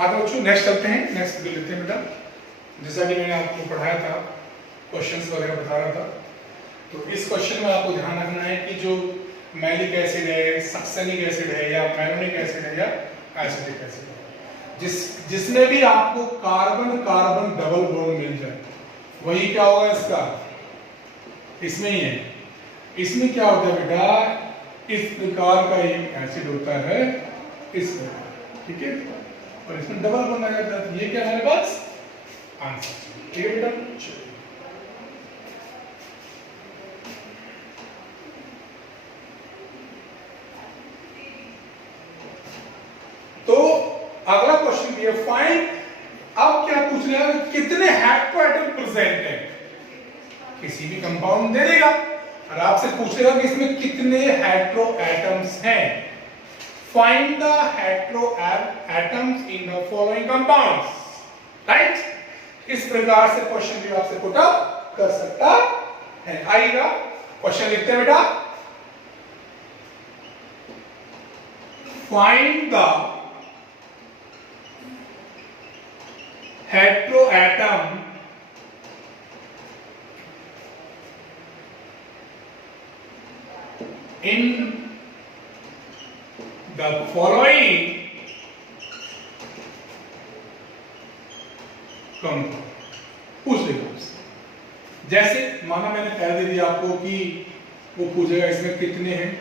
हाँ तो बच्चों नेक्स्ट चलते हैं, नेक्स्ट भी लेते हैं बेटा। जैसा कि मैंने आपको पढ़ाया था, क्वेश्चंस वगैरह बता रहा था, तो इस क्वेश्चन में आपको ध्यान रखना है कि जो मैलिक एसिड है, सक्सेनिक एसिड है, या मैलोनिक एसिड है, या एसिटिक एसिड है, जिसमें भी आपको कार्बन कार्बन डबल बॉन्ड मिल जाए, वही क्या होगा इसका, इसमें ही है। इसमें क्या होता है बेटा, इस प्रकार का एक एसिड होता है, इस प्रकार, ठीक है, और इसमें डबल बॉन्ड आ जाता है। ये क्या हमारे पास आंसर, ठीक है बेटा। तो अगला क्वेश्चन भी है, फाइंड, अब क्या पूछ रहे हैं, कितने हेटेरोएटम प्रेजेंट है। किसी भी कंपाउंड दे देगा और आपसे पूछेगा कि इसमें कितने हेटेरोएटम्स हैं। Find the heteroatoms in the following compounds, right. इस प्रकार से क्वेश्चन भी आपसे पुट अप कर सकता है। आइएगा क्वेश्चन लिखते हैं बेटा, find the heteroatom in the following compound, पूछ लेगा आपसे। जैसे माना मैंने कह दे दिया आपको कि वो पूछेगा इसमें कितने हैं,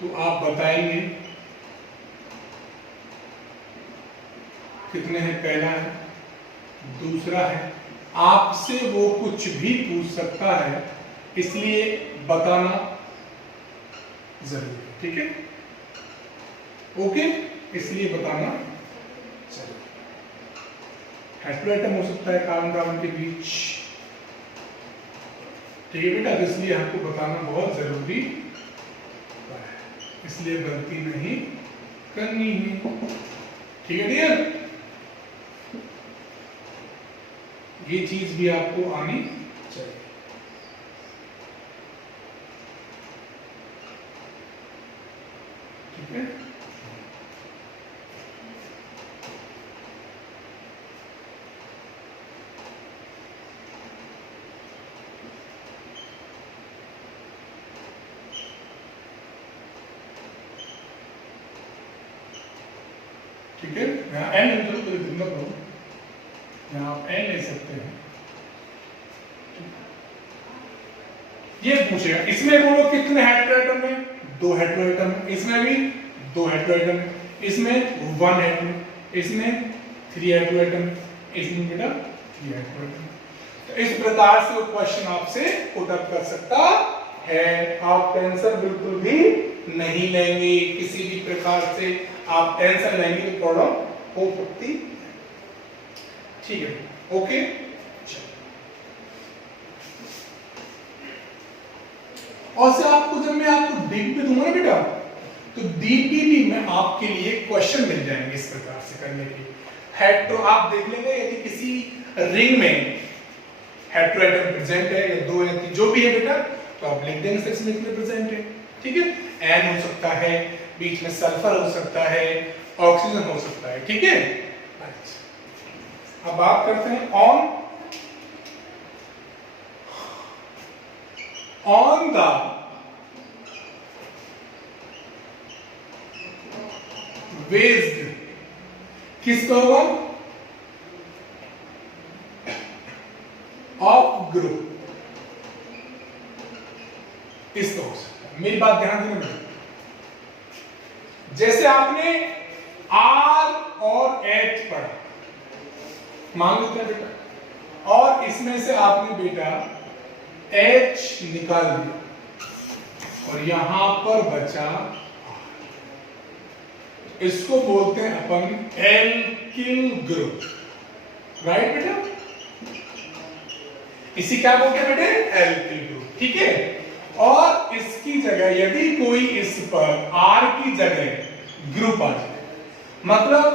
तो आप बताएंगे कितने हैं, पहला है, दूसरा है। आपसे वो कुछ भी पूछ सकता है, इसलिए बताना जरूरी है, ठीक है, ओके, इसलिए बताना चाहिए। हेटेरोएटम हो सकता है कार्बन कार्बन के बीच, ठीक है बेटा, इसलिए हमको बताना बहुत जरूरी है, इसलिए गलती नहीं करनी है, ठीक है डियर। ये चीज भी आपको आनी चाहिए, ठीक है। ठीक है, यहाँ एन इंटरव्यू कोई दिक्कत हो, यहाँ आप एन ले सकते हैं। ये पूछेगा इसमें बोलो कितने हेटेरोएटम है, 2 हेटेरोएटम, इसमें भी 2 हेटेरोएटम, इसमें 1 हेटेरोएटम, इसमें 3 हेटेरोएटम, इसमें बेटा 3 हेटेरोएटम। तो इस प्रकार से वो क्वेश्चन आपसे पुट अप कर सकता है। आप टेंशन बिल्कुल भी नहीं लेंगे, किसी भी प्रकार से आप टेंशन लेंगे तो प्रॉब्लम हो सकती, ठीक है, ओके। और से आपको जब मैं आपको डीपी दूंगा ना बेटा, तो डीपीपी में आपके लिए क्वेश्चन मिल जाएंगे इस प्रकार से करने के। हेटेरो आप देख लेंगे, यदि किसी रिंग में हेटेरोएटम प्रेजेंट है, या 2 या 3 जो भी है बेटा, तो आप लिख देंगे सेक्शन में प्रेजेंट है, ठीक है। एन हो सकता है, बीच में सल्फर हो सकता है, ऑक्सीजन हो सकता है, ठीक है। अब बात करते हैं ऑन द वेस्ड, किस पर होगा, ऑफ ग्रुप, इस तरह से। मेरी बात ध्यान देना बेटा, जैसे आपने R और H पढ़ा, मान लेते हैं बेटा, और इसमें से आपने बेटा H निकाल दिया और यहां पर बचा, इसको बोलते हैं अपन एल्किल ग्रुप, राइट बेटा, इसी क्या बोलते हैं बेटे, एल्किल ग्रुप, ठीक है। और इसकी जगह यदि कोई इस पर R की जगह ग्रुप आ जाए, मतलब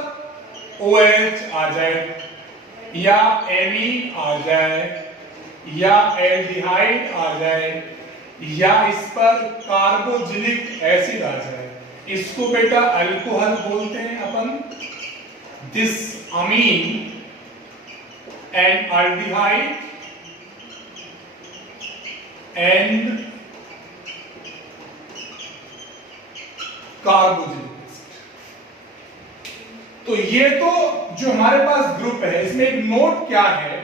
OH आ जाए, या Ne आ जाए, या एल्डिहाइड आ जाए, या इस पर कार्बोजिलिक एसिड आ जाए, इसको बेटा अल्कोहल बोलते हैं अपन। this amine and aldehyde and carboxylic acid. तो ये तो जो हमारे पास ग्रुप है, इसमें एक नोट क्या है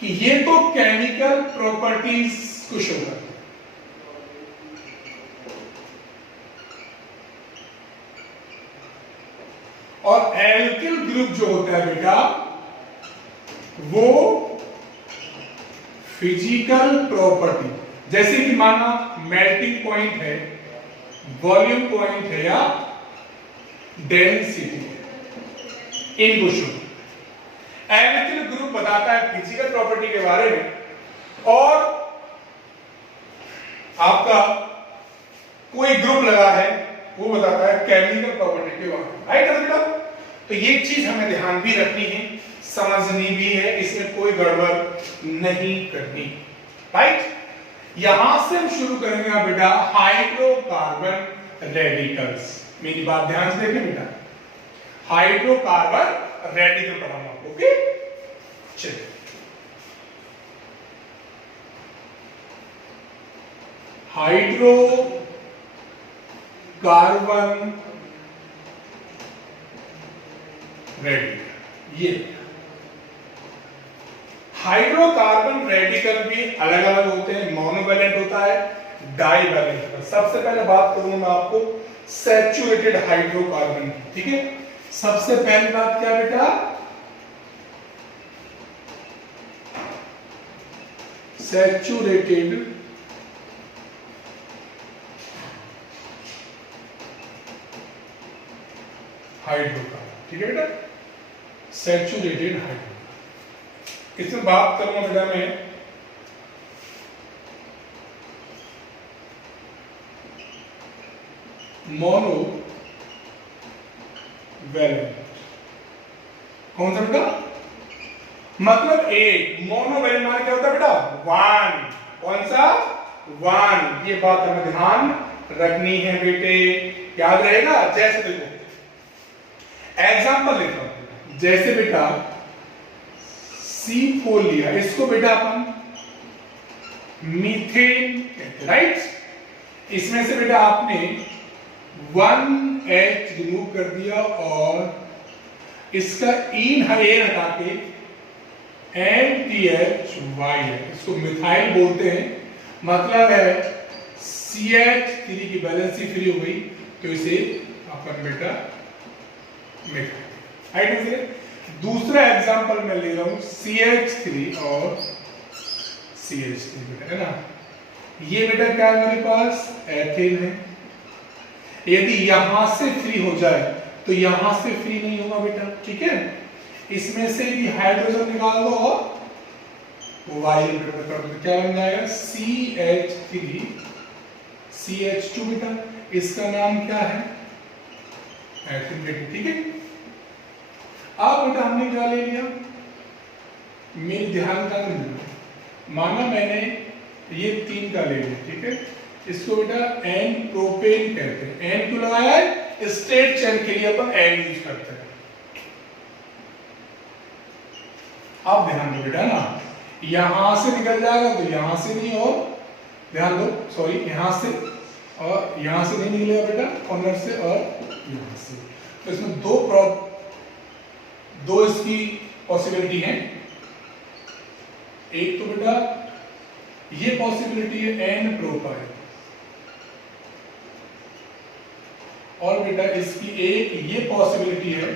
कि ये तो केमिकल प्रॉपर्टीज को शो करते हैं। और एल्किल ग्रुप जो होता है बेटा, वो फिजिकल प्रॉपर्टी, जैसे कि माना मेल्टिंग पॉइंट है, वॉल्यूम पॉइंट है या डेंसिटी है, इनको शो। एल्किल ग्रुप बताता है फिजिकल प्रॉपर्टी के बारे में, और आपका कोई ग्रुप लगा है वो बताता है केमिकल प्रॉपर्टी के बारे में। राइट बेटा? तो ये चीज हमें ध्यान भी रखनी है, समझनी भी है, इसमें कोई गड़बड़ नहीं करनी। राइट? यहां से हम शुरू करेंगे बेटा हाइड्रोकार्बन रेडिकल्स। मेरी बात ध्यान से देखिए बेटा, हाइड्रोकार्बन रेडिकल पढ़ाऊंगा आपको। ओके, चलिए हाइड्रोकार्बन रेडिकल, ये हाइड्रोकार्बन रेडिकल भी अलग अलग होते हैं, मोनोवैलेंट होता है, डाइवैलेंट होता है। सबसे पहले बात करूंगा मैं आपको सैचुरेटेड हाइड्रोकार्बन की, ठीक है? सबसे पहली बात क्या बेटा, सैचुरेटेड हाइड्रोकार्बन, ठीक है बेटा? सैचुरेटेड हाइड्रोकार्बन, इसमें बात करूंगा बेटा मैं मोनो वैलेंट। कौन सा बेटा? मतलब एक मोनोवैलेंट माने क्या होता है बेटा? वन। कौन सा? वन। ये बात हमें ध्यान रखनी है बेटे, याद रहेगा। जैसे देखो एग्जांपल लेता हूं, जैसे बेटा C4 लिया, इसको बेटा अपन मीथेन कहते हैं। राइट? इसमें से बेटा आपने 1H रिमूव कर दिया और इसका इन एन हटा के NPHY है, इसको मिथाइल बोलते हैं। मतलब है CH3 की वैलेंसी फ्री हो गई, तो इसे अपन बेटा मिथाइल। राइट? दूसरा एग्जांपल मैं ले रहा हूं CH3 और CH3 बेटा, है ना? ये बेटा क्या है मेरे पास? एथेन है। यदि यहां से फ्री हो जाए तो यहां से फ्री नहीं होगा बेटा, ठीक है? इसमें से भी हाइड्रोजन निकाल दो और वायु बेटा कर दो, क्या बन जाएगा? CH3 CH2 बेटा, इसका नाम क्या है? एथेन बेटा, ठीक है? अब बेटा हमने क्या ले लिया, मेरे ध्यान का माना मैंने ये 3 का ले लिया, ठीक है? इसको बेटा एन प्रोपेन कहते हैं। एन क्यों लगाया है? स्ट्रेट चेन के लिए अपन एन यूज करते हैं। अब ध्यान दो बेटा ना, यहां से निकल जाएगा तो यहां से नहीं, और ध्यान दो, सॉरी, यहां से और यहां से नहीं निकलेगा बेटा, कॉर्नर से और यहां से। तो इसमें दो इसकी पॉसिबिलिटी है। एक तो बेटा ये पॉसिबिलिटी है एन प्रोपाइल, और बेटा इसकी एक ये पॉसिबिलिटी है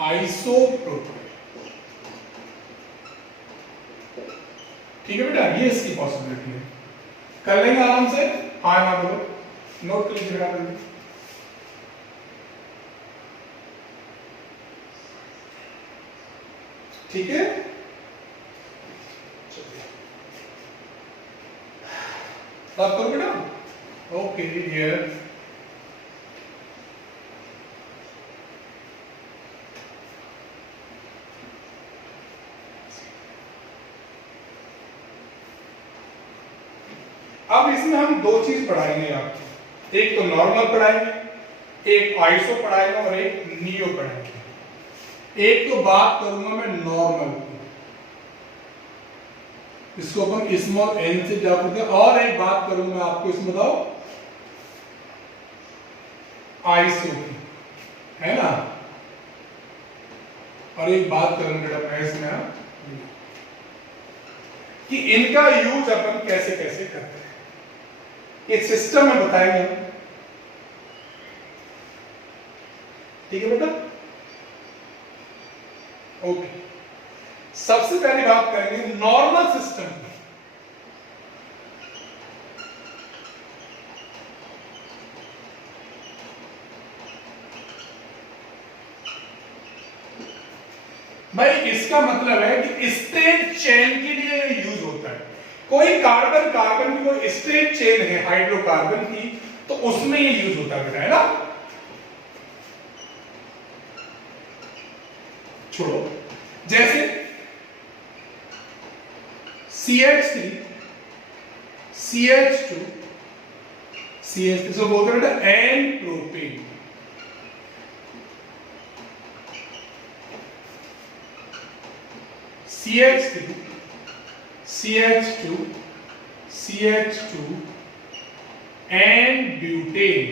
आइसोप्रोपाइल। ठीक है बेटा, ये इसकी पॉसिबिलिटी है। कर लेंगे आराम से, हाँ ना बोलो, नोट कर लीजिए बेटा। ठीक है, बात करो बेटा। ओके डियर, अब इसमें हम 2 चीज पढ़ाएंगे आपको। एक तो नॉर्मल पढ़ाएंगे, एक आइसो पढ़ाएंगे और एक नियो पढ़ाएंगे। एक तो बात करूंगा मैं नॉर्मल की, इसको अपन स्मॉल एन से क्या करते हैं, और एक बात करूंगा आपको इसमें बताओ आइसो की, है ना, और एक बात करूंगा बेटा मैं इसमें कि इनका यूज अपन कैसे कैसे करते हैं, एक सिस्टम में बताएंगे हम। ठीक है बेटा, ओके। सबसे पहली बात करेंगे नॉर्मल सिस्टम की। भाई इसका मतलब है कि स्ट्रेट चेन के लिए यूज होता है। कोई कार्बन कार्बन की कोई स्ट्रेट चेन है हाइड्रोकार्बन की, तो उसमें ये यूज होता है बेटा, है ना। छोड़ो, जैसे CH3 CH2 CH3 से बोलते हैं बेटा N propane. CH3 CH2 CH2 and butane.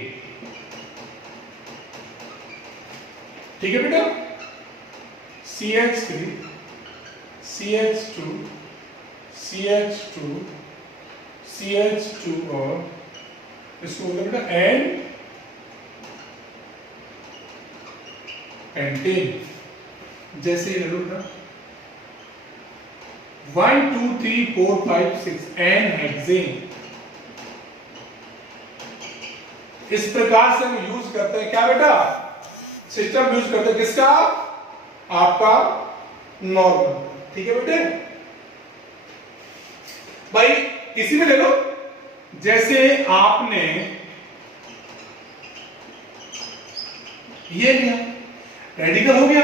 ठीक है बेटा, CH3 CH2 CH2 CH2 और इसको बोलते हैं बेटा एन पेंटेन। जैसे ले लो बेटा 1 2 3 4 5 6 एन हेक्सेन। इस प्रकार से हम यूज करते हैं क्या बेटा, सिस्टम यूज करते हैं किसका, आपका नॉर्मल। ठीक है बेटे भाई, इसी में ले लो, जैसे आपने ये लिया, रेडिकल हो गया,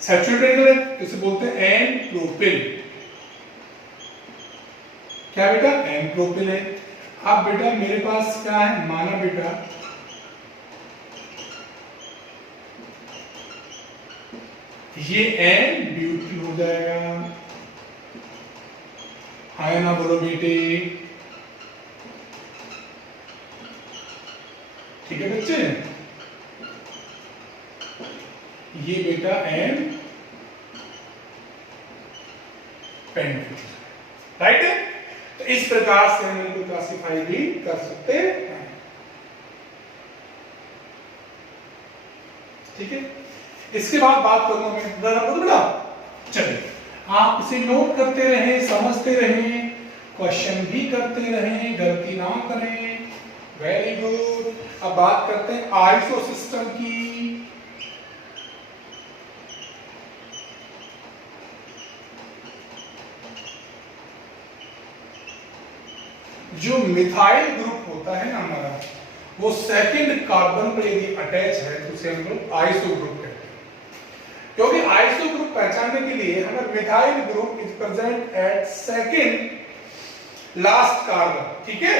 सैचुरेटेड रेडिकल है, इसे बोलते हैं एन प्रोपिल। क्या बेटा, एन प्रोपिल है। अब बेटा मेरे पास क्या है, माना बेटा ये एन ब्यूटिल हो जाएगा, है ना, बोलो बेटे। ठीक है बच्चे, ये बेटा एन पेंटेन, राइट है। तो इस प्रकार से हम इनको क्लासिफाई भी कर सकते हैं। ठीक है, इसके बाद बात करूंगा मैं बेटा, चलिए आप इसे नोट करते रहें, समझते रहें, क्वेश्चन भी करते रहें, गलती ना करें। Very good. अब बात करते हैं आइसो सिस्टम की। जो मिथाइल ग्रुप होता है ना हमारा, वो सेकंड कार्बन पर यदि अटैच है तो उसे हम लोग आइसो ग्रुप कहते हैं। क्योंकि आइसो ग्रुप पहचानने के लिए हमें methyl group is present at second last carbon. ठीक है,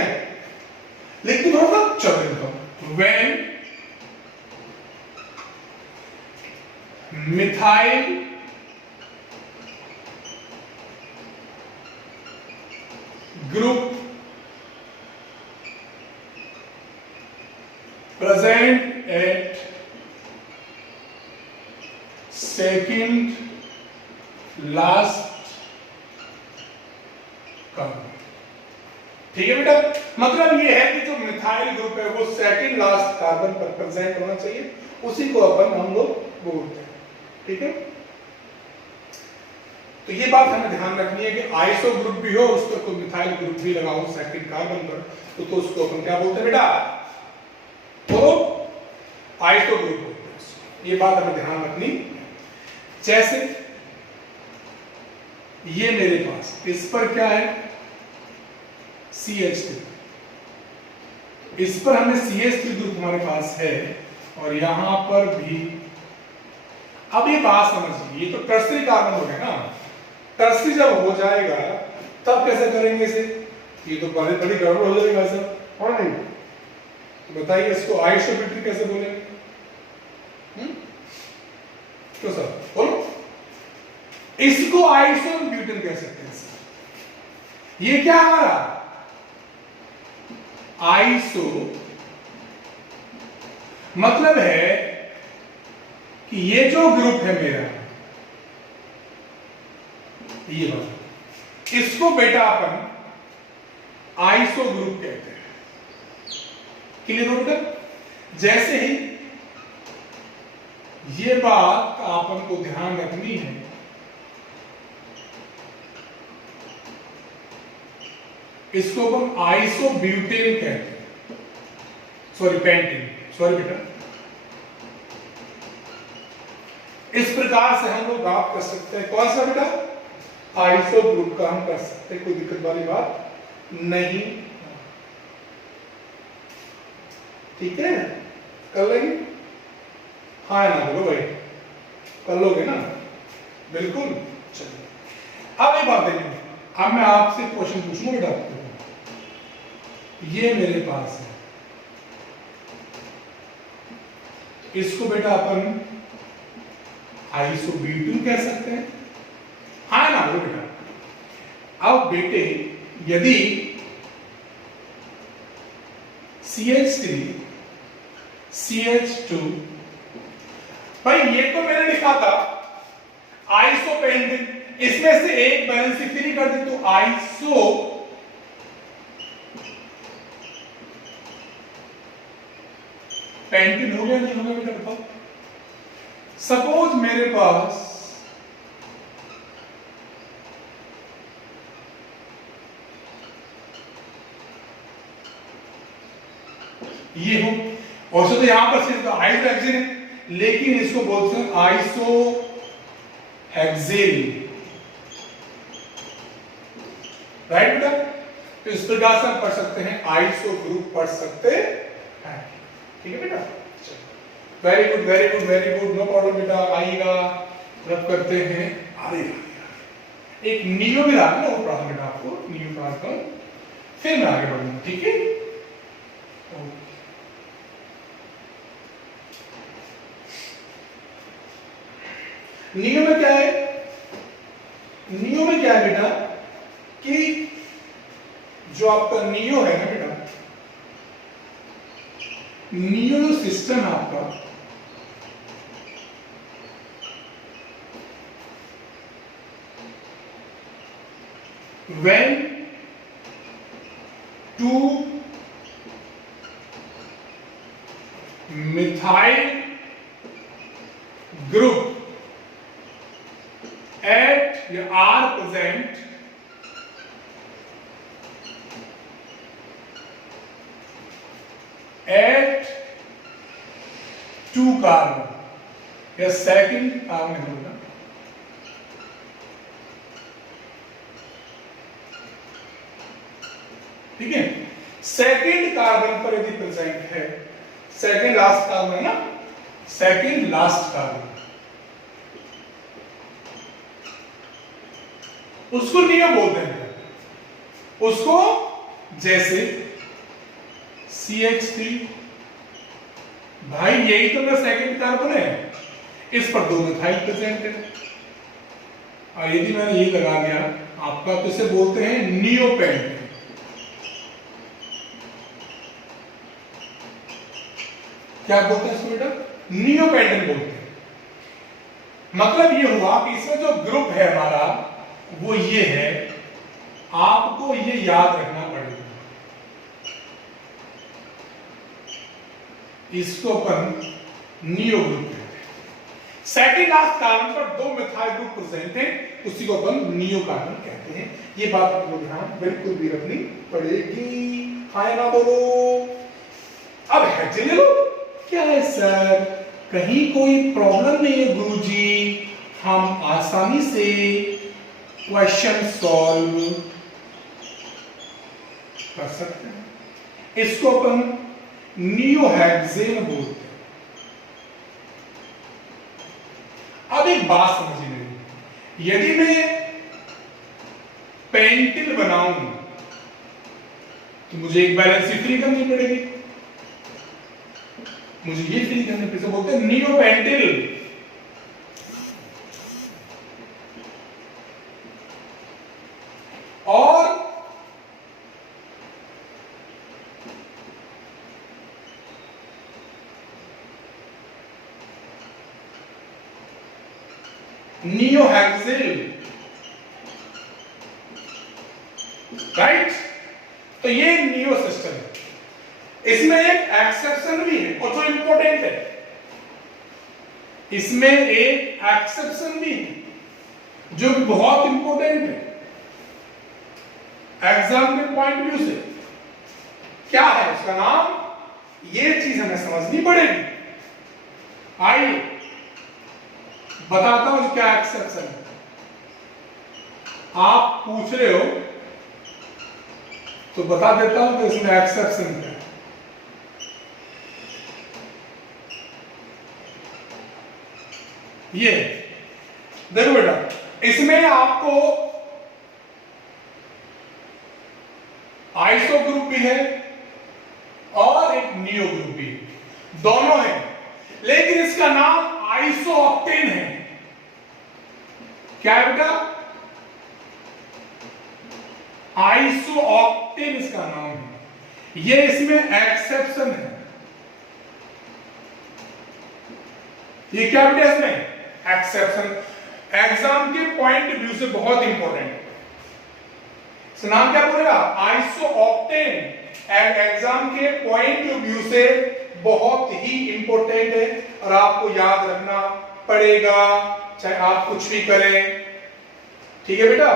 लेकिन होगा चलो when methyl group present at second last carbon. ठीक है बेटा, मतलब ये है कि जो मिथाइल ग्रुप है वो सेकंड लास्ट कार्बन पर प्रेजेंट होना चाहिए, उसी को अपन हम लोग बोलते हैं। ठीक है, तो ये बात हमें ध्यान रखनी है कि आइसो ग्रुप भी हो, उस पर कोई मिथाइल ग्रुप भी लगा हो सेकंड कार्बन पर, तो उसको अपन क्या बोलते हैं बेटा, तो आइसो ग्रुप बोलते हैं। ये बात हमें ध्यान रखनी। जैसे ये मेरे पास इस पर क्या है, CH3, इस पर हमें CH3 ग्रुप हमारे पास है, और यहां पर भी। अब ये बात समझिए, ये तो टर्सरी कार्बन हो गया ना, टर्सरी जब हो जाएगा तब कैसे करेंगे इसे, ये तो बड़ी बड़ी गड़बड़ हो जाएगी भाई साहब, और नहीं बताइए इसको आइसोब्यूटेन कैसे बोलेंगे? तो सर बोलो, इसको आइसोब्यूटेन कह सकते हैं सर। ये क्या हमारा आइसो मतलब है कि ये जो ग्रुप है मेरा, ये बात, इसको बेटा अपन आइसो ग्रुप कहते हैं। क्लियर हो बेटा? जैसे ही ये बात अपन को ध्यान रखनी है, इसको अपन आइसोब्यूटेन कहते हैं, सॉरी पेंटेन, सॉरी बेटा। इस प्रकार से हम लोग बात कर सकते हैं, कौन सा बेटा? आइसो ग्रुप का हम कर सकते हैं, कोई दिक्कत वाली बात नहीं। ठीक है, कर लेंगे? हाँ ना बोलो भाई, कर लोगे ना? बिल्कुल। चलिए अब एक बात देखिए, अब मैं आपसे क्वेश्चन पूछूंगा बेटा आपको। ये मेरे पास है, इसको बेटा अपन आइसोब्यूटेन कह सकते हैं, हाँ ना बोलो बेटा। अब बेटे यदि CH3 CH2, भाई ये तो मैंने लिखा था आइसोपेंटेन, इसमें से एक बैलेंस फ्री कर दे तो आइसो पेंटेन हो गया, नहीं हो गया बेटा बताओ? सपोज मेरे पास ये हो, और तो यहां पर सिर्फ हाइड्रोक्सिन है, लेकिन इसको बोलते हैं आइसो हेक्सेन, राइट बेटा? तो इस प्रकार से हम पढ़ सकते हैं, आइसो ग्रुप पढ़ सकते हैं। ठीक है बेटा? Very good very good very good, no problem बेटा, आइएगा। रब करते हैं, अरे एक नियो भी रहा ना, वो पढ़ा बेटा आपको, नियो पढ़ाता हूं, फिर मैं आगे बढ़ूंगा। ठीक है? नियो में क्या है? नियो में क्या है बेटा कि जो आपका नियो है ना बेटा, नियो जो सिस्टम है आपका, when two methyl group at या are present at two carbon या second कार्बन होगा, ठीक है? सेकंड कार्बन पर यदि प्रेजेंट है, सेकंड लास्ट कार्बन है ना, सेकंड लास्ट कार्बन, उसको नियो बोलते हैं। उसको जैसे CH3, भाई यही तो मेरा सेकंड कार्बन है, इस पर दो मिथाइल प्रेजेंट है, और यदि मैंने ये लगा दिया आपका, तो इसे बोलते हैं नियोपेंटेन। क्या बोलते हैं इसको बेटा? नियोपेंटेन बोलते हैं। मतलब ये हुआ कि इसमें जो ग्रुप है हमारा वो ये है, आपको ये याद रखना पड़ेगा, इसको अपन नियो ग्रुप कहते हैं। सेकंड लास्ट कार्बन पर दो मिथाइल ग्रुप प्रेजेंट है, उसी को अपन नियो कार्बन कहते हैं। ये बात आपको ध्यान बिल्कुल भी रखनी पड़ेगी। हाय ना बोलो। अब हेक्सेन ले लो। क्या है सर, कहीं कोई प्रॉब्लम नहीं है गुरुजी, हम आसानी से क्वेश्चन सॉल्व कर सकते हैं। इसको अपन नियोहेक्सेन बोलते हैं। अब एक बात समझिए मेरी, यदि मैं पेंटिल बनाऊं तो मुझे एक बैलेंस फ्री करनी पड़ेगी, मुझे ये फ्री करने पे बोलते हैं नियोपेंटिल। और नियोहेक्सिल, राइट। तो ये नियो सिस्टम है। इसमें एक एक्सेप्शन भी है और जो इंपॉर्टेंट है, इसमें एक एक्सेप्शन भी है जो बहुत इंपॉर्टेंट है एग्जाम के पॉइंट व्यू से। क्या है उसका नाम, ये चीज हमें समझनी पड़ेगी। आइए बताता हूं क्या एक्सेप्शन है। आप पूछ रहे हो तो बता देता हूं कि इसमें एक्सेप्शन क्या है। ये देखो बेटा, इसमें आपको आइसो ग्रुप भी है और एक नियो ग्रुप भी, दोनों है, लेकिन इसका नाम आइसो ऑक्टेन है। क्या है बेटा, आइसो ऑक्टेन इसका नाम है। ये इसमें एक्सेप्शन है। ये क्या बेटा, इसमें एक्सेप्शन एग्जाम के पॉइंट व्यू से बहुत इंपॉर्टेंट है। नाम क्या बोलेगा, आइसो ऑक्टेन। एग्जाम के पॉइंट व्यू से बहुत ही इंपॉर्टेंट है और आपको याद रखना पड़ेगा, चाहे आप कुछ भी करें। ठीक है बेटा,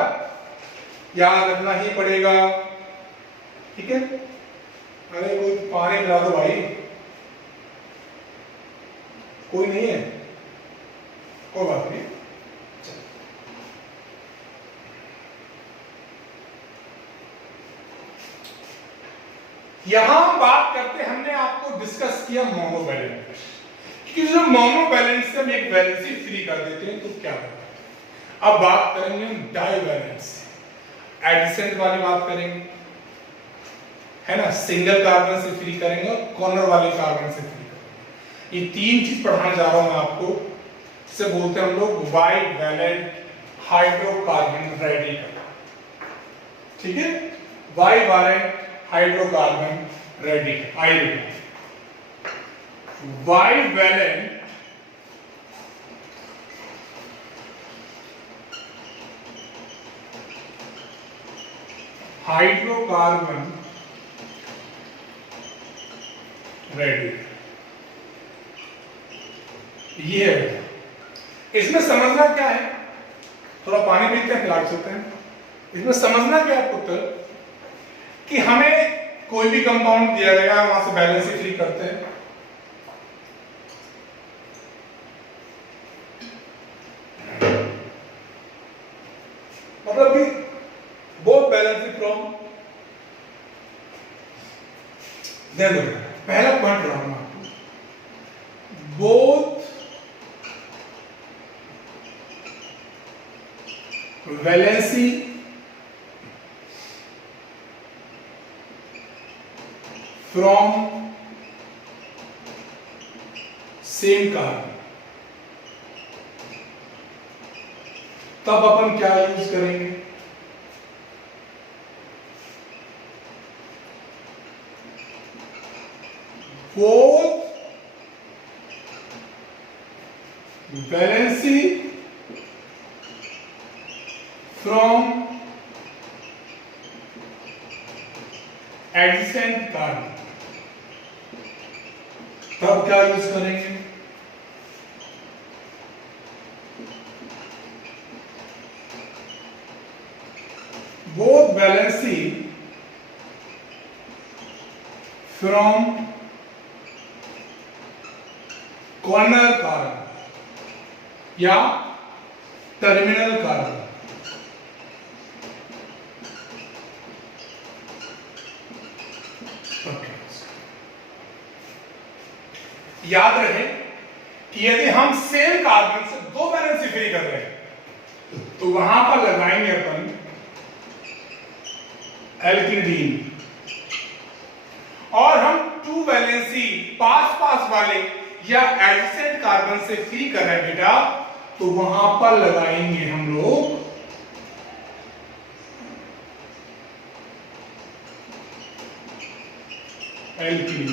याद रखना ही पड़ेगा। ठीक है, अरे कोई पानी पिला दो भाई। कोई नहीं है, कोई बात नहीं। यहां बात करते, हमने आपको डिस्कस किया मोनोवैलेंट, क्योंकि जो मोनोवैलेंट से हम एक वैलेंसी फ्री कर देते हैं तो क्या होता है। अब बात करेंगे हम डाइवैलेंस, एडिसेंट वाली बात करेंगे, है ना, सिंगल कार्बन से फ्री करेंगे और कॉर्नर वाले कार्बन से फ्री करेंगे। ये तीन चीज पढ़ाने जा रहा हूं मैं आपको, जिसे बोलते हैं हम लोग वाइड वैलेंट हाइड्रोकार्बन रेडिकल। ठीक है, वाइड वैलेंट हाइड्रोकार्बन रेडिकल। आइए, वाइड वैलेंट हाइड्रोकार्बन रेडिकल, ये है। इसमें समझना क्या है, थोड़ा पानी पीते हैं फिर आगे चलते हैं। इसमें समझना क्या है पुत्र, कि हमें कोई भी कंपाउंड दिया गया, वहां से बैलेंस फ्री करते हैं। मतलब कि बोथ बैलेंस फ्रॉम, देखो पहला पॉइंट रहा both valency from same carbon. तब अपन क्या यूज करेंगे, both valency from adjacent carbon। तब क्या यूज करेंगे, both valency from corner carbon या टर्मिनल कार्बन। याद रहे कि यदि हम सेम कार्बन से दो वैलेंसी फ्री कर रहे हैं तो वहां पर लगाएंगे अपन एल्किडीन, और हम टू टू वैलेंसी पास पास वाले या एडजेसेंट कार्बन से फ्री कर रहे हैं बेटा, तो वहां पर लगाएंगे हम लोग एल्कीन।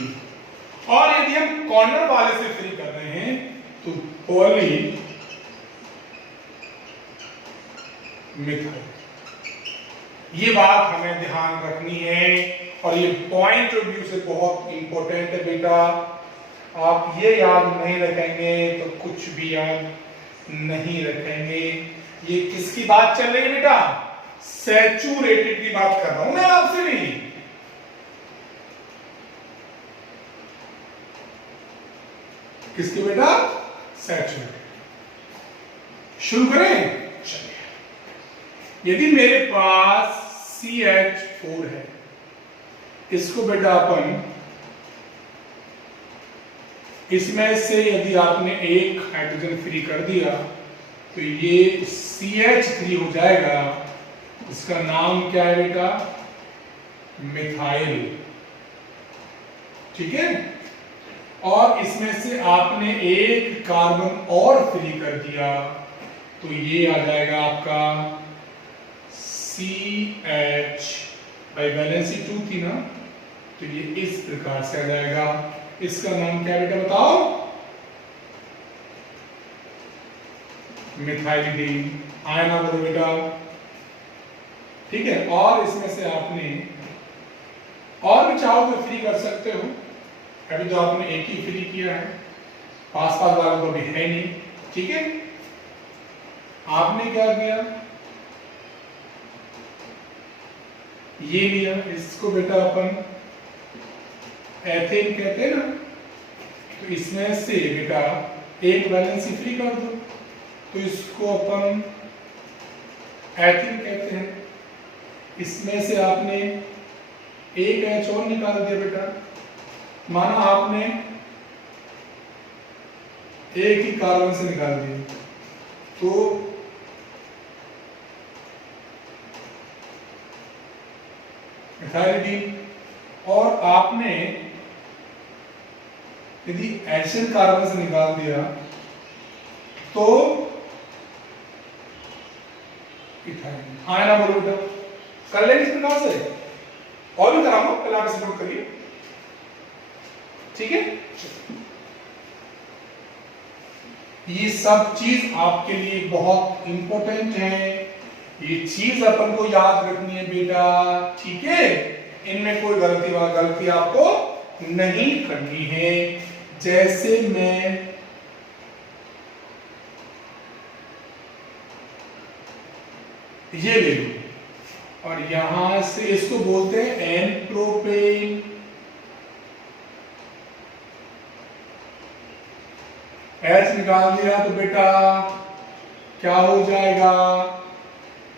और यदि हम कॉर्नर वाले से फ्री कर रहे हैं तो पॉली मिथाइल। ये बात हमें ध्यान रखनी है और ये पॉइंट ऑफ व्यू से बहुत इंपॉर्टेंट है बेटा। आप ये याद नहीं रखेंगे तो कुछ भी याद नहीं रखेंगे। ये किसकी बात चल रही है बेटा? सैचुरेटेड की बात कर रहा हूं मैं आपसे भी। किसकी बेटा? सैचुरेटेड। शुरू करें? यदि मेरे पास CH4 है, इसको बेटा अपन इसमें से यदि आपने एक हाइड्रोजन फ्री कर दिया तो ये CH3 हो जाएगा। इसका नाम क्या है बेटा? मिथाइल। ठीक है। और इसमें से आपने एक कार्बन और फ्री कर दिया तो ये आ जाएगा आपका CH बाई वैलेंसी 2 थी ना, तो ये इस प्रकार से आ जाएगा। इसका नाम क्या बेटा बताओ? मिथाइलिडीन। आया ना बोलो बेटा? ठीक है। और इसमें से आपने और भी चाहो तो फ्री कर सकते हो। अभी तो आपने एक ही फ्री किया है, पास पास वालों को भी है नहीं। ठीक है। आपने क्या किया? ये लिया, इसको बेटा अपन एथेन कहते हैं ना, तो इसमें से बेटा एक वैलेंसी फ्री कर दो तो इसको अपन एथेन कहते हैं। इसमें से आपने एक H और निकाल दिया बेटा। माना आपने एक ही कार्बन से निकाल दिया तो मिथाइलिडीन। और आपने यदि एशियन कार्बन से निकाल दिया तो इथाइल। हाँ ना बोलो बेटा? कर लेंगे इस प्रकार से। और भी कराऊंगा, पहले आप इसे नोट करिए। ठीक है। ये सब चीज आपके लिए बहुत इंपॉर्टेंट है। ये चीज अपन को याद रखनी है बेटा। ठीक है। इनमें कोई गलती आपको नहीं करनी है। जैसे मैं ये ले लूं और यहां से इसको बोलते हैं एन प्रोपेन। एच निकाल दिया तो बेटा क्या हो जाएगा?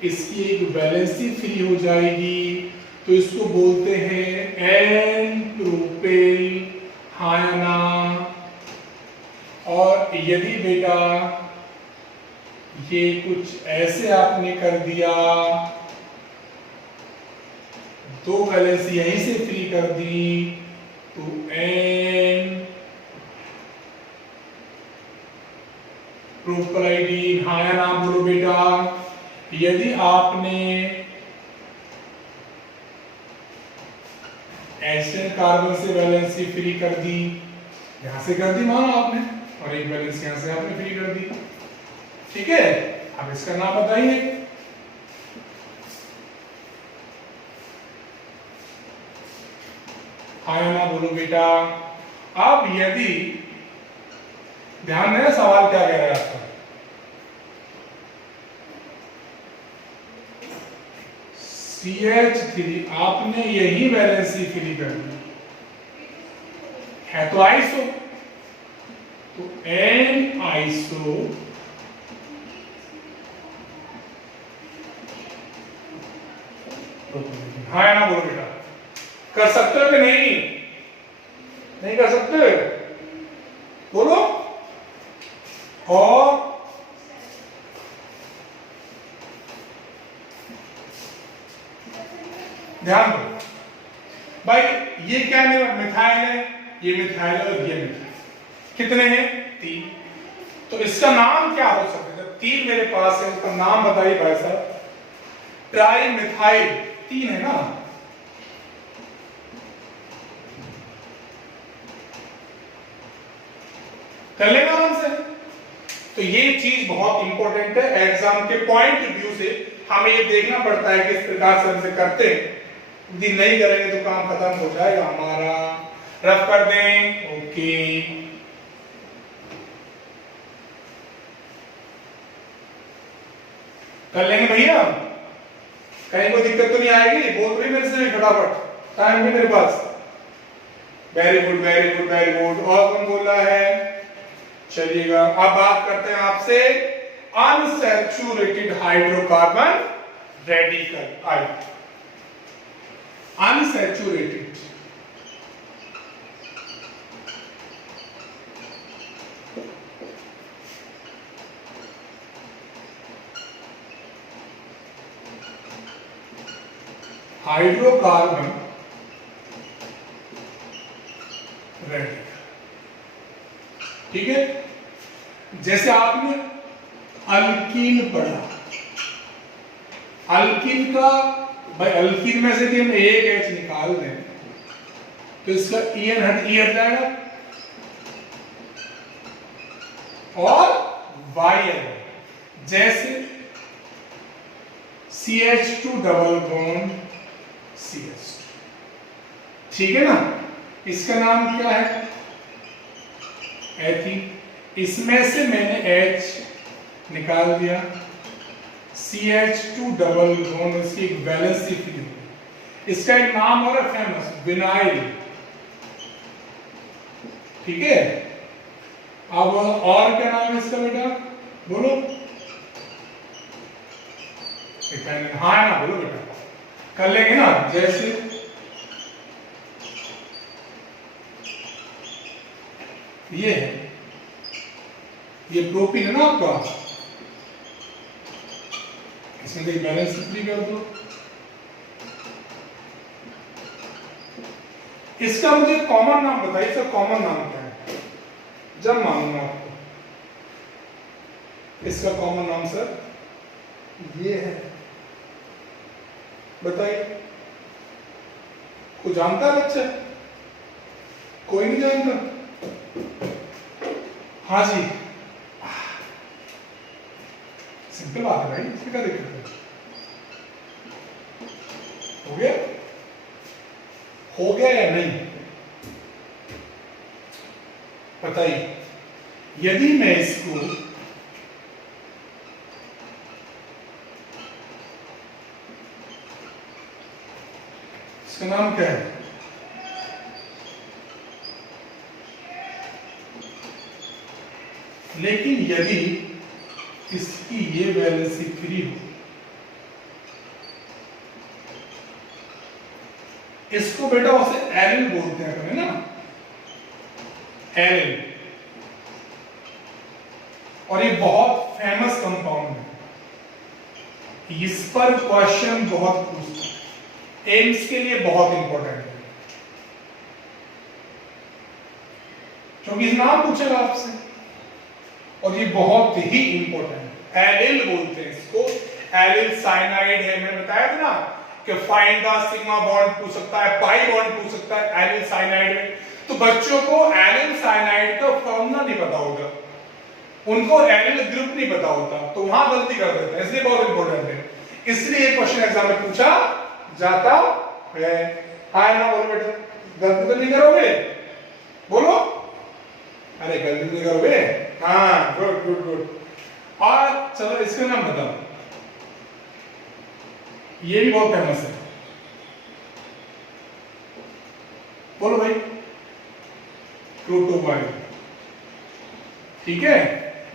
इसकी एक वैलेंसी फ्री हो जाएगी तो इसको बोलते हैं एन प्रोपेन हायना। और यदि बेटा ये कुछ ऐसे आपने कर दिया, दो वैलेंसी यहीं से फ्री कर दी तो एन प्रोपलाइडीन। हाँ या ना बोलो बेटा? यदि आपने एशियन कार्बन से वैलेंसी फ्री कर दी, यहां से कर दी मानो आपने, और एक वैलेंस यहां से आपने फ्री कर दी। ठीक है। अब इसका नाम बताइए। हाँ या ना बोलो बेटा? अब यदि ध्यान देना सवाल क्या कह रहा है आपका? CH3 आपने यही वैलेंसी फ्री कर दी है तो आइसो, तो एन आइसो हाँ या ना बोलो बेटा? कर सकते हो कि नहीं? नहीं कर सकते? बोलो। और ध्यान दो भाई, ये क्या है? मेरा मिथाइल है, ये मिथाइल और ये मिथाइल। कितने हैं? 3। तो इसका नाम क्या हो सकता है? जब 3 मेरे पास है, उसका नाम बताइए भाई साहब। ट्राई मिथाइल 3 है ना, कर लेना आराम से। तो ये चीज बहुत इंपॉर्टेंट है, एग्जाम के पॉइंट ऑफ व्यू से हमें ये देखना पड़ता है कि इस प्रकार से हमसे करते हैं। यदि नहीं करेंगे तो काम खत्म हो जाएगा हमारा। रफ कर दें, ओके। कर लेंगे भैया, कहीं कोई दिक्कत तो नहीं आएगी? बोल रही मेरे से फटाफट, टाइम भी मेरे पास। Very good very good very good. और कौन बोल रहा है? चलिएगा, अब बात करते हैं आपसे अनसैचुरेटेड हाइड्रोकार्बन रेडिकल। आई अनसैचुरेटेड हाइड्रोकार्बन रेडिकल। ठीक है, जैसे आपने अल्कीन पढ़ा, अल्कीन का भाई, अल्कीन में से भी हम एक एच निकाल दें तो इसका ई हट जाएगा और वाई, जैसे CH2 डबल बॉन्ड CH2। ठीक है ना, इसका नाम क्या है? एथीन। इसमें से मैंने H निकाल दिया, CH2 डबल बॉन्ड, इसकी एक वैलेंसी फ्री होगी। इसका एक नाम हो रहा है फेमस, विनाइल। ठीक है, अब और क्या नाम है इसका बेटा? बोलो। हाँ है ना, बोलो बेटा, कर लेंगे ना। जैसे ये है, ये प्रोपीन है ना आपका, इसमें एक बैलेंस फ्री कर दो। इसका मुझे कॉमन नाम बताइए, इसका कॉमन नाम क्या है? जब मांगूंगा आपको इसका कॉमन नाम सर ये है, बताइए। कोई जानता है बच्चा? कोई नहीं जानता? हाँ जी, सिंपल बात है भाई, इसमें क्या दिक्कत है? हो गया? हो गया या नहीं? बताइए। यदि मैं इसको इसका नाम क्या है? लेकिन यदि इसकी ये वैलेंसी फ्री हो, इसको बेटा उसे एरिल बोलते हैं कभी ना, एरिल। और ये बहुत फेमस कंपाउंड है, इस पर क्वेश्चन बहुत पूछता है, एम्स के लिए बहुत इंपॉर्टेंट है, क्योंकि नाम पूछेगा आपसे और ये बहुत ही इंपॉर्टेंट है। एरिल बोलते हैं इसको, एरिल साइनाइड है। मैंने बताया था ना कि फाइंड द सिग्मा बॉन्ड पूछ सकता है, पाई बॉन्ड पूछ सकता है एरिल साइनाइड में। तो बच्चों को एरिल साइनाइड का फॉर्मूला नहीं पता होगा, उनको एरिल ग्रुप नहीं पता होता, तो वहां गलती कर देते हैं, इसलिए बहुत इंपॉर्टेंट है। इसलिए ये क्वेश्चन एग्जाम में पूछा जाता है। हाँ ना, बोलो बेटा, गलती तो नहीं करोगे? बोलो, अरे गलती नहीं करोगे? हाँ, गुड गुड गुड। और चलो इसका नाम बताओ, ये भी बहुत फेमस है, बोलो भाई। क्रोटोबाइल। ठीक है,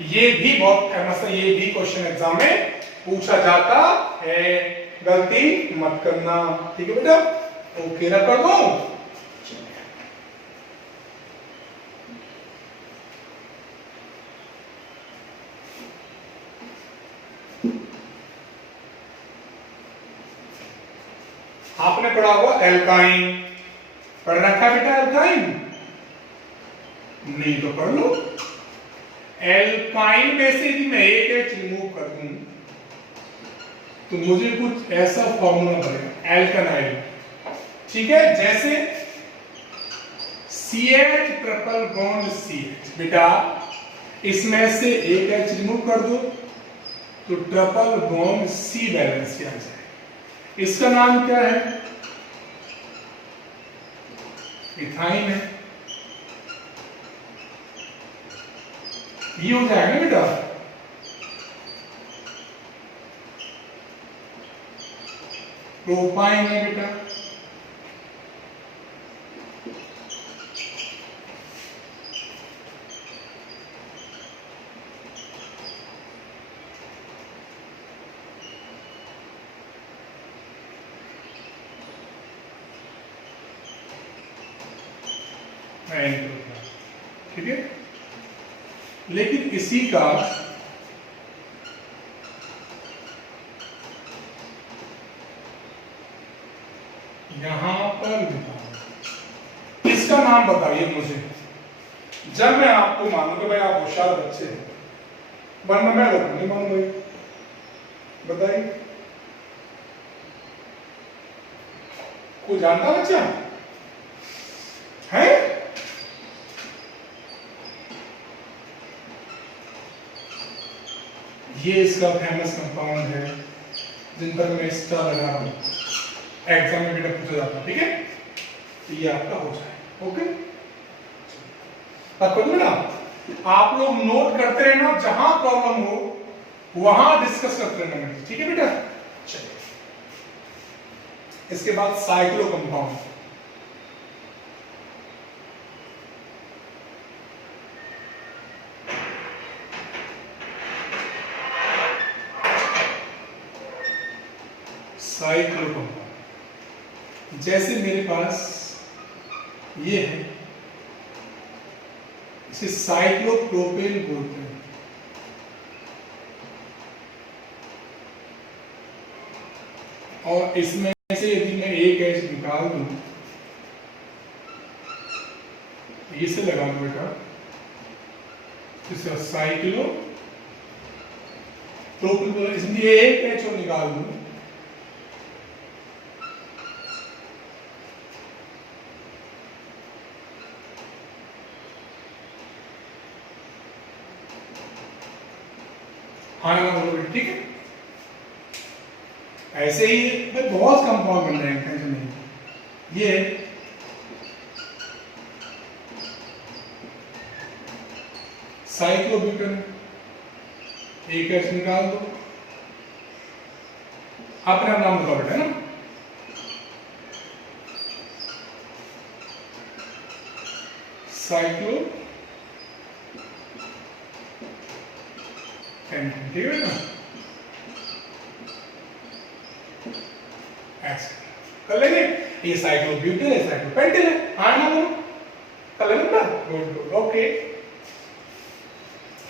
ये भी बहुत फेमस है, ये भी क्वेश्चन एग्जाम में पूछा जाता है, गलती मत करना। ठीक है बेटा, ओके ना, कर दो। आपने पढ़ा होगा एल्काइन, पढ़ रखा है बेटा एल्काइन? नहीं तो पढ़ लो। एल्काइन में से यदि मैं एक H रिमूव कर दूं तो मुझे कुछ ऐसा फॉर्मूला बनेगा एल्कानाइल, ठीक है। जैसे CH ट्रिपल बॉन्ड CH, बेटा इसमें से एक H रिमूव कर दो तो ट्रिपल बॉन्ड C बैलेंस किया जाए। इसका नाम क्या है? इथाइन है। ये हो जाएगा बेटा। प्रोपाइन है बेटा। ठीक है, लेकिन इसी का यहां पर इसका नाम बताइए मुझे। जब मैं आपको मानूंगा भाई आप होशियार बच्चे हैं, वरना मैं नहीं मानूंगा। बताइए, कोई जानता बच्चा है? ये इसका फेमस कंपाउंड है जिन पर मैं स्टार लगा रहा हूं, एग्जाम में बेटा पूछा जाता है, ठीक है। तो ये आपका हो जाए, ओके। तब बेटा आप लोग नोट करते रहना, जहां प्रॉब्लम हो वहां डिस्कस करते रहना, ठीक है बेटा। चलिए, इसके बाद साइक्लो कंपाउंड। साइक्लो कंपाउंड जैसे मेरे पास ये है, इसे साइक्लोप्रोपेन बोलते हैं। और इसमें से यदि मैं एक H निकाल दूं, इसे लगा दो बेटा, इसका साइक्लो प्रोपेन, इसलिए एक H और निकाल दूं, हाँ बोलो, ठीक है। ऐसे ही बहुत कंपाउंड बन रहे हैं, नहीं ये साइक्लोब्यूटेन, एक H निकाल दो, अपना नाम बताओ बेटा ना, साइक्लो, ठीक है ना। ऐसे कर लेंगे, ये साइक्लोब्यूटेन है, साइक्लोपेंटेन है, हाँ ना बोलो, कर लेंगे ना। Good good, okay.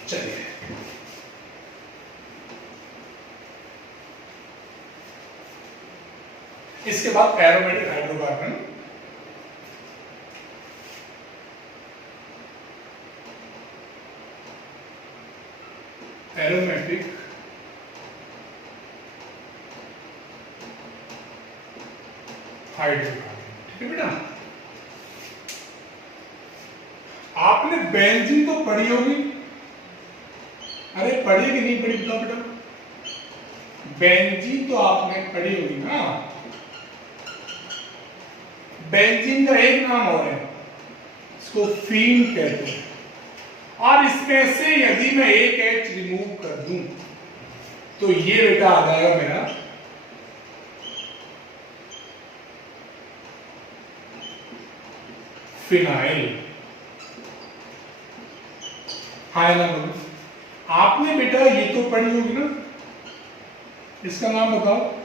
चलिए, इसके बाद एरोमेटिक हाइड्रोकार्बन। एरोमेटिक हाइड्रोकार्बन, ठीक है बेटा। आपने बेंजीन तो पढ़ी होगी, अरे पढ़ी कि नहीं पढ़ी बताओ बेटा। बेंजीन तो आपने पढ़ी होगी ना। बेंजीन का एक नाम और है, इसको फीन कहते हैं। और इसमें से यदि मैं एक H रिमूव कर दूं तो ये बेटा आ जाएगा मेरा फिनाइल। हाँ ना बोलो, आपने बेटा ये तो पढ़ी होगी ना, इसका नाम बताओ।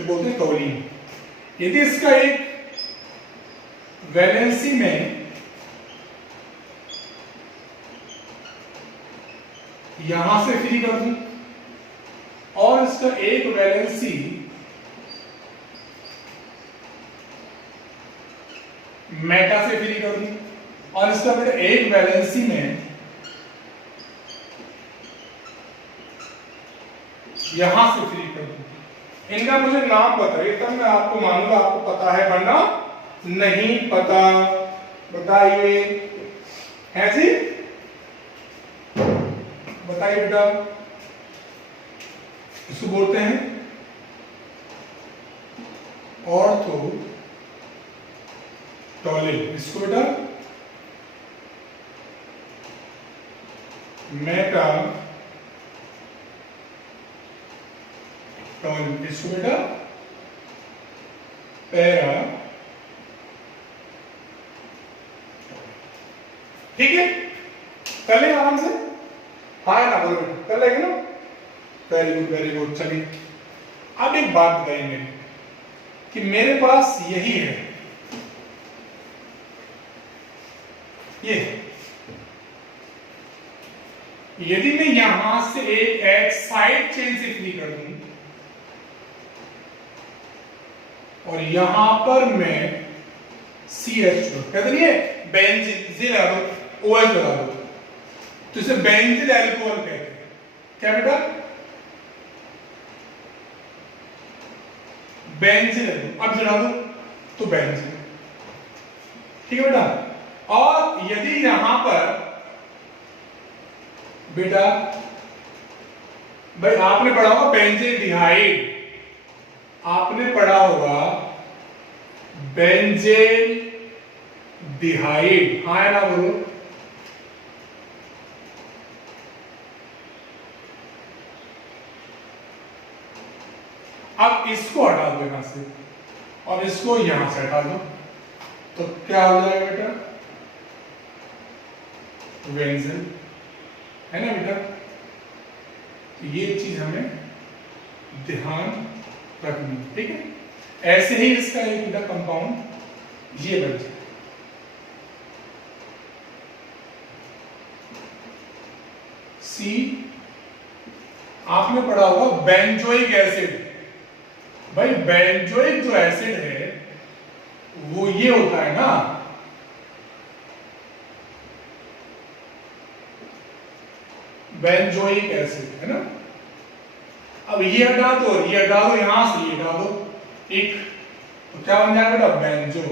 बोलते हैं टोलिन। यदि इसका एक वैलेंसी में यहां से फ्री कर दूं और इसका एक वैलेंसी मेटा से फ्री कर दूं, और इसका बेटा एक वैलेंसी में यहां से फ्री कर दूं। इनका मुझे नाम बताइए तब मैं आपको मानूंगा आपको पता है वरना नहीं पता। बताइए, है जी, बताइए बेटा। इसको बोलते हैं ऑर्थोटॉलिन, इसको बेटा मेटाटॉलिन, इसको बेटा पैरा। ठीक है, कर लेंगे आराम से, हाँ ना बोलो बेटा, कर लेंगे ना। Very good very good. चलिए अब एक बात बताइए कि मेरे पास यही है, ये यदि मैं यहां से एक साइड चेन से फ्री कर दूं और यहां पर मैं CH कहते नहीं है बेंजीन लगा दो, OH लगा दो, तो इसे बेंजील अल्कोहल कहते हैं। क्या बेटा? बेंजीन। अब जला दो तो बेंजीन। ठीक है बेटा। और यदि यहां पर बेटा भाई आपने पढ़ा होगा बेंजेल्डिहाइड, आपने पढ़ा होगा बेंजेल्डिहाइड, हाँ है ना बोलो। अब इसको हटा दो यहां से और इसको यहां से हटा दो तो क्या हो जाएगा बेटा? बेंजीन, है ना बेटा। तो ये चीज हमें ध्यान रखनी, ठीक है। ऐसे ही इसका एक बेटा कंपाउंड ये बन जाए। सी आपने पढ़ा होगा बेंजोइक एसिड। भाई बेंजोइक जो एसिड है वो ये होता है ना, बेंजोइक एसिड, है ना। अब ये हटा दो और ये हटा दो, यहां से ये हटा दो, एक तो क्या बन जाएगा बेटा? बेंजो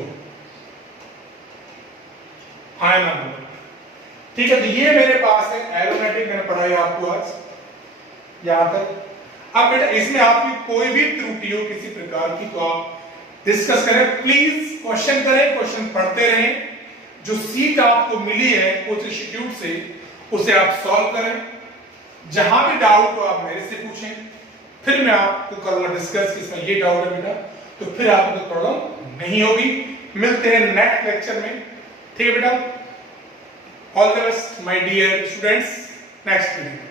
आयन। ठीक है, तो ये मेरे पास है एरोमेटिक, मैंने पढ़ाई आपको आज यहां तक। अब बेटा इसमें आपकी कोई भी त्रुटि हो किसी प्रकार की तो आप डिस्कस करें, प्लीज क्वेश्चन करें, क्वेश्चन पढ़ते रहें। जो सीट आपको मिली है कोच इंस्टीट्यूट से उसे आप सॉल्व करें। जहां भी डाउट हो आप मेरे से पूछें, फिर मैं आपको करूंगा डिस्कस कि इसमें ये डाउट है बेटा, तो फिर आपको प्रॉब्लम नहीं होगी। मिलते हैं नेक्स्ट लेक्चर में, ठीक है बेटा। All the best my dear students, next video.